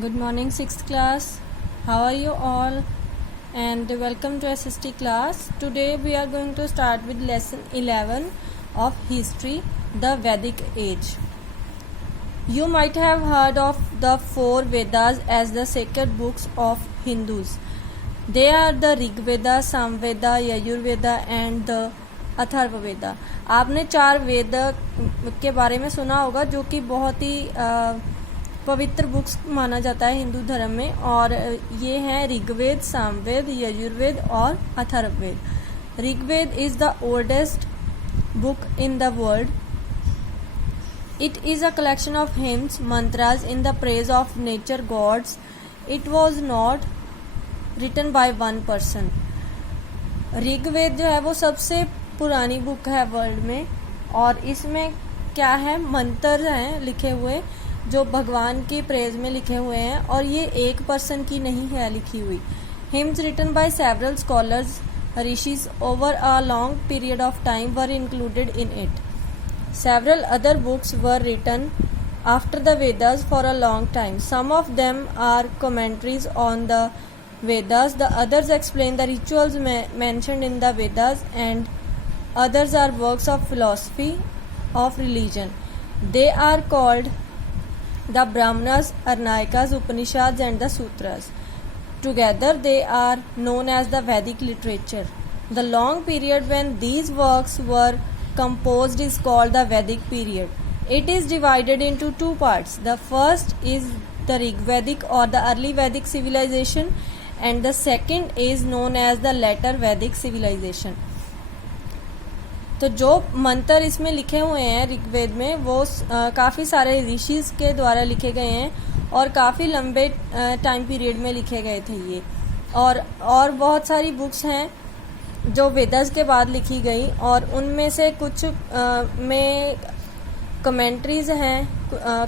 Good morning, 6th class. How are you all? And welcome to SST class. Today we are going to start with lesson 11 of history, the Vedic age. You might have heard of the four Vedas as the sacred books of Hindus. They are the Rig Veda, Samveda, Yajurveda and the Atharva वेदा. आपने चार वेद के बारे में सुना होगा जो कि बहुत ही पवित्र बुक्स माना जाता है हिंदू धर्म में, और ये हैं ऋग्वेद, सामवेद, यजुर्वेद और Atharvaveda. Rigveda is the oldest book in the world. It is a collection of hymns, mantras in the praise of nature gods. It was not written by one person. Rigveda जो है वो सबसे पुरानी बुक है वर्ल्ड में, और इसमें क्या है, मंत्र हैं लिखे हुए जो भगवान की प्रेज में लिखे हुए हैं, और ये एक पर्सन की नहीं है लिखी हुई. Hymns written by several scholars rishis over a long period of time were included in it. Several other books were written after the Vedas for a long time. Some of them are commentaries on the Vedas, the others explain the rituals mentioned in the Vedas, and others are works of philosophy of religion. They are called the Brahmanas, Arnaikas, Upanishads and the Sutras. Together they are known as the Vedic literature. The long period when these works were composed is called the Vedic period. It is divided into two parts. The first is the Rigvedic or the early Vedic civilization, and the second is known as the later Vedic civilization. तो जो मंत्र इसमें लिखे हुए हैं ऋग्वेद में वो काफ़ी सारे ऋषिज के द्वारा लिखे गए हैं, और काफ़ी लंबे टाइम पीरियड में लिखे गए थे ये. और बहुत सारी बुक्स हैं जो वेदास के बाद लिखी गई, और उनमें से कुछ में कमेंट्रीज हैं,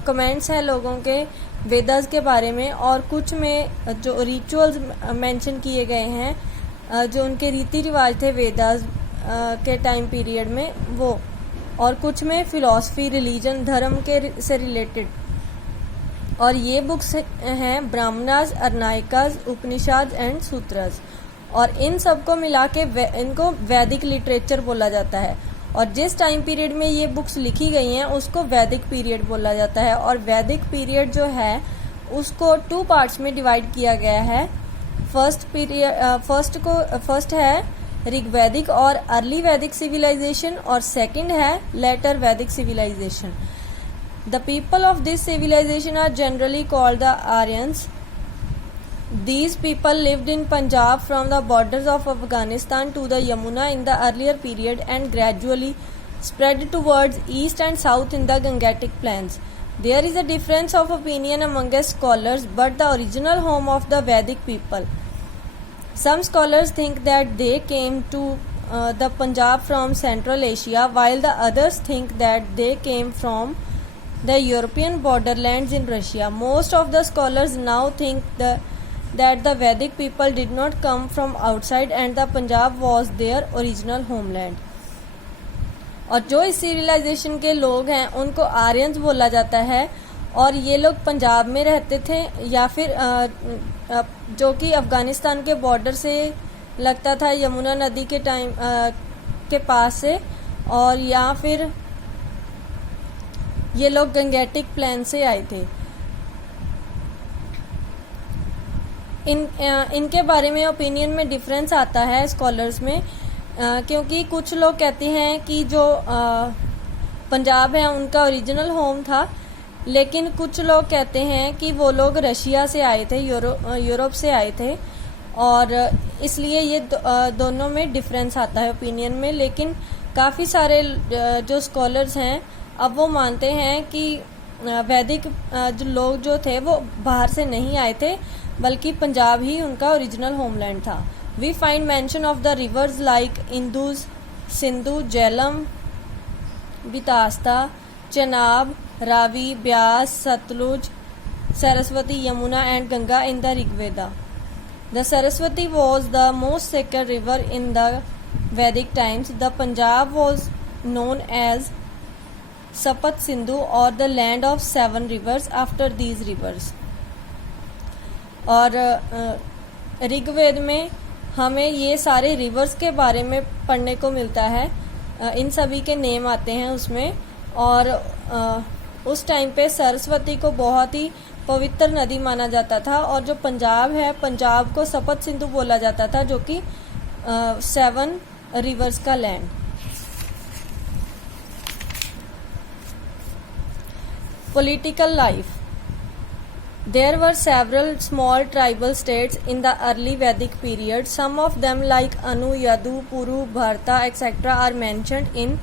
कमेंट्स हैं लोगों के वेदास के बारे में, और कुछ में जो रिचुअल्स मेंशन किए गए हैं जो उनके रीति रिवाज थे वेदास के टाइम पीरियड में वो, और कुछ में फिलॉसफी, रिलीजन, धर्म के से रिलेटेड. और ये बुक्स हैं ब्राह्मणास, अर्नाइकास, उपनिषद एंड सूत्रस, और इन सबको मिला के इनको वैदिक लिटरेचर बोला जाता है. और जिस टाइम पीरियड में ये बुक्स लिखी गई हैं उसको वैदिक पीरियड बोला जाता है. और वैदिक पीरियड जो है उसको टू पार्ट्स में डिवाइड किया गया है. फर्स्ट है ऋग्वैदिक और अर्ली वैदिक सिविलाइजेशन, और सेकंड है later Vedic civilisation. The people of this civilisation are generally called the Aryans. These people lived in Punjab from the borders of Afghanistan to the Yamuna in the earlier period and gradually spread towards east and south in the Gangetic plains. There is a difference of opinion amongst scholars, but the original home of the Vedic people. Some scholars think that they came to the Punjab from Central Asia, while the others think that they came from the European borderlands in Russia. Most of the scholars now think that the Vedic people did not come from outside and the Punjab was their original homeland. और जो इस civilisation के लोग हैं उनको Aryans बोला जाता है, और ये लोग पंजाब में रहते थे, या फिर जो कि अफगानिस्तान के बॉर्डर से लगता था, यमुना नदी के टाइम के पास से, और या फिर ये लोग गंगेटिक प्लेन से आए थे. इनके बारे में ओपिनियन में डिफरेंस आता है स्कॉलर्स में, क्योंकि कुछ लोग कहते हैं कि जो पंजाब है उनका ओरिजिनल होम था, लेकिन कुछ लोग कहते हैं कि वो लोग रशिया से आए थे, यूरोप से आए थे, और इसलिए ये दोनों में डिफरेंस आता है ओपिनियन में. लेकिन काफ़ी सारे जो स्कॉलर्स हैं अब वो मानते हैं कि वैदिक जो लोग जो थे वो बाहर से नहीं आए थे, बल्कि पंजाब ही उनका ओरिजिनल होमलैंड था. We find mention of the rivers like Indus, Sindhu, Jhelum, Vitasta, Chenab, Ravi, Beas, Sutlej, Saraswati, Yamuna and Ganga in the Rigveda. The Saraswati was the most sacred river in the Vedic times. The Punjab was known as Sapat Sindhu or the land of seven rivers after these rivers. और ऋग्वेद में हमें ये सारे reverse के बारे में पढ़ने को मिलता है, इन सभी के नेम आते हैं उसमें। और उस टाइम पे सरस्वती को बहुत ही पवित्र नदी माना जाता था, और जो पंजाब है, पंजाब को सप्त सिंधु बोला जाता था, जो कि 7 रिवर्स का land. Political life. There were several small tribal states in the early Vedic period. Some of them like Anu, Yadu, Puru, Bharta, etc. are mentioned in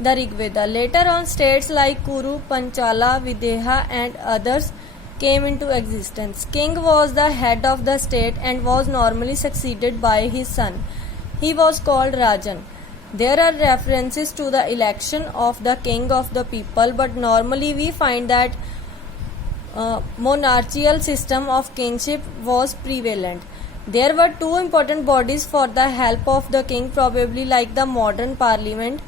the Rig Veda. Later on, states like Kuru, Panchala, Videha and others came into existence. King was the head of the state and was normally succeeded by his son. He was called Rajan. There are references to the election of the king of the people, but normally we find that monarchical system of kingship was prevalent. There were 2 important bodies for the help of the king, probably like the modern parliament.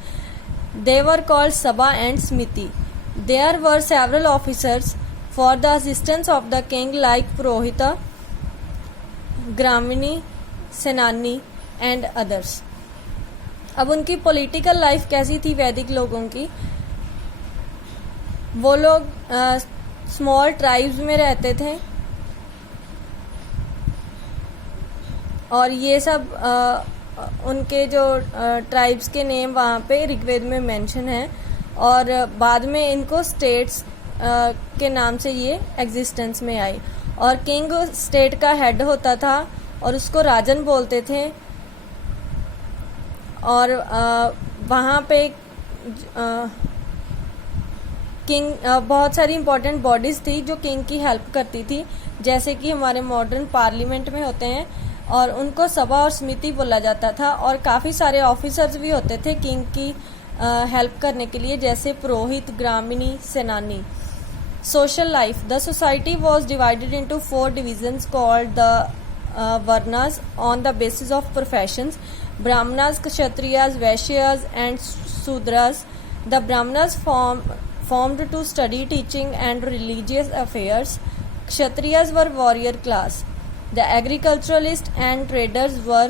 They were called Sabha and Smiti. There were several officers for the assistance of the king like Purohita, Gramini, Senani and others. अब उनकी political life कैसी थी वैदिक लोगों की? वो लोग small tribes में रहते थे, और ये सब उनके जो ट्राइब्स के नेम वहाँ पे ऋग्वेद में मेंशन है, और बाद में इनको स्टेट्स के नाम से ये एग्जिस्टेंस में आई। और किंग स्टेट का हेड होता था और उसको राजन बोलते थे। और वहाँ पे किंग बहुत सारी इम्पोर्टेंट बॉडीज़ थी जो किंग की हेल्प करती थी, जैसे कि हमारे मॉडर्न पार्लियामेंट में होते हैं, और उनको सभा और समिति बोला जाता था। और काफ़ी सारे ऑफिसर्स भी होते थे किंग की हेल्प करने के लिए, जैसे पुरोहित, ग्रामीणी, सेनानी। Social life. The society was divided into 4 divisions called the varnas on the basis of professions. Brahmanas, Kshatriyas, Vaishyas and Sudras. The Brahmanas formed to study teaching and religious affairs. Kshatriyas were warrior class. The agriculturalists and traders were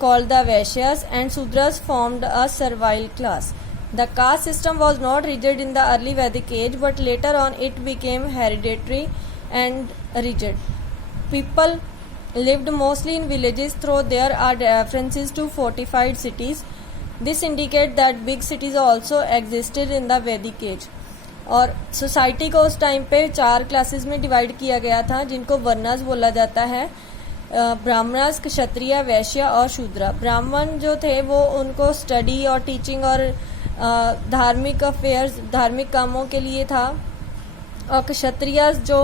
called the Vaishyas, and Sudras formed a servile class. The caste system was not rigid in the early Vedic age, but later on it became hereditary and rigid. People lived mostly in villages, though there are references to fortified cities. This indicates that big cities also existed in the Vedic age. और society को उस time पे 4 classes में divide किया गया था, जिनको वर्णास बोला जाता है. ब्राह्मणास, क्षत्रिय, वैश्य और शूद्र. ब्राह्मण जो थे वो उनको स्टडी और टीचिंग और धार्मिक अफेयर्स, धार्मिक कामों के लिए था. और क्षत्रिय जो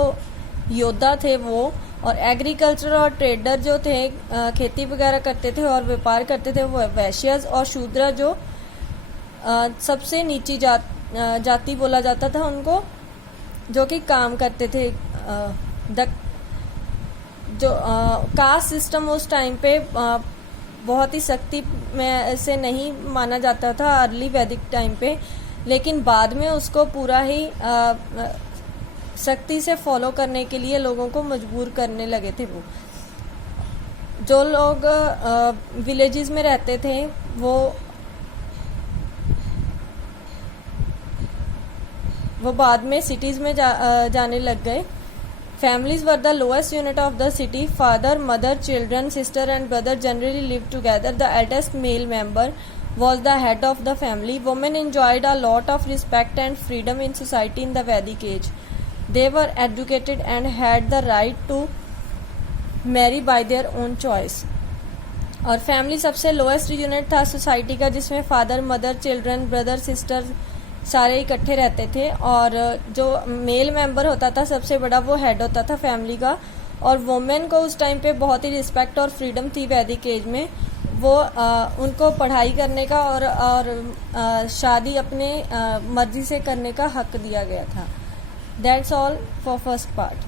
योद्धा थे वो, और एग्रीकल्चर और ट्रेडर जो थे खेती वगैरह करते थे और व्यापार करते थे, वो वैश्यस. और शूद्र जो सबसे नीची जाति बोला जाता था उनको, जो कि काम करते थे. जो कास्ट सिस्टम उस टाइम पे बहुत ही सख्ती में से नहीं माना जाता था अर्ली वैदिक टाइम पे, लेकिन बाद में उसको पूरा ही सख्ती से फॉलो करने के लिए लोगों को मजबूर करने लगे थे. जो लोग विलेजेस में रहते थे वो बाद में सिटीज में जाने लग गए. Families were the lowest unit of the city. Father, mother, children, sister and brother generally lived together. The eldest male member was the head of the family. Women enjoyed a lot of respect and freedom in society in the Vedic age. They were educated and had the right to marry by their own choice. और family सबसे lowest unit था society का, जिसमें father, mother, children, brother, sister सारे इकट्ठे रहते थे. और जो मेल मेंबर होता था सबसे बड़ा, वो हेड होता था फैमिली का. और वोमेन को उस टाइम पे बहुत ही रिस्पेक्ट और फ्रीडम थी वैदिक एज में. वो उनको पढ़ाई करने का और शादी अपने मर्जी से करने का हक दिया गया था. That's all for first part.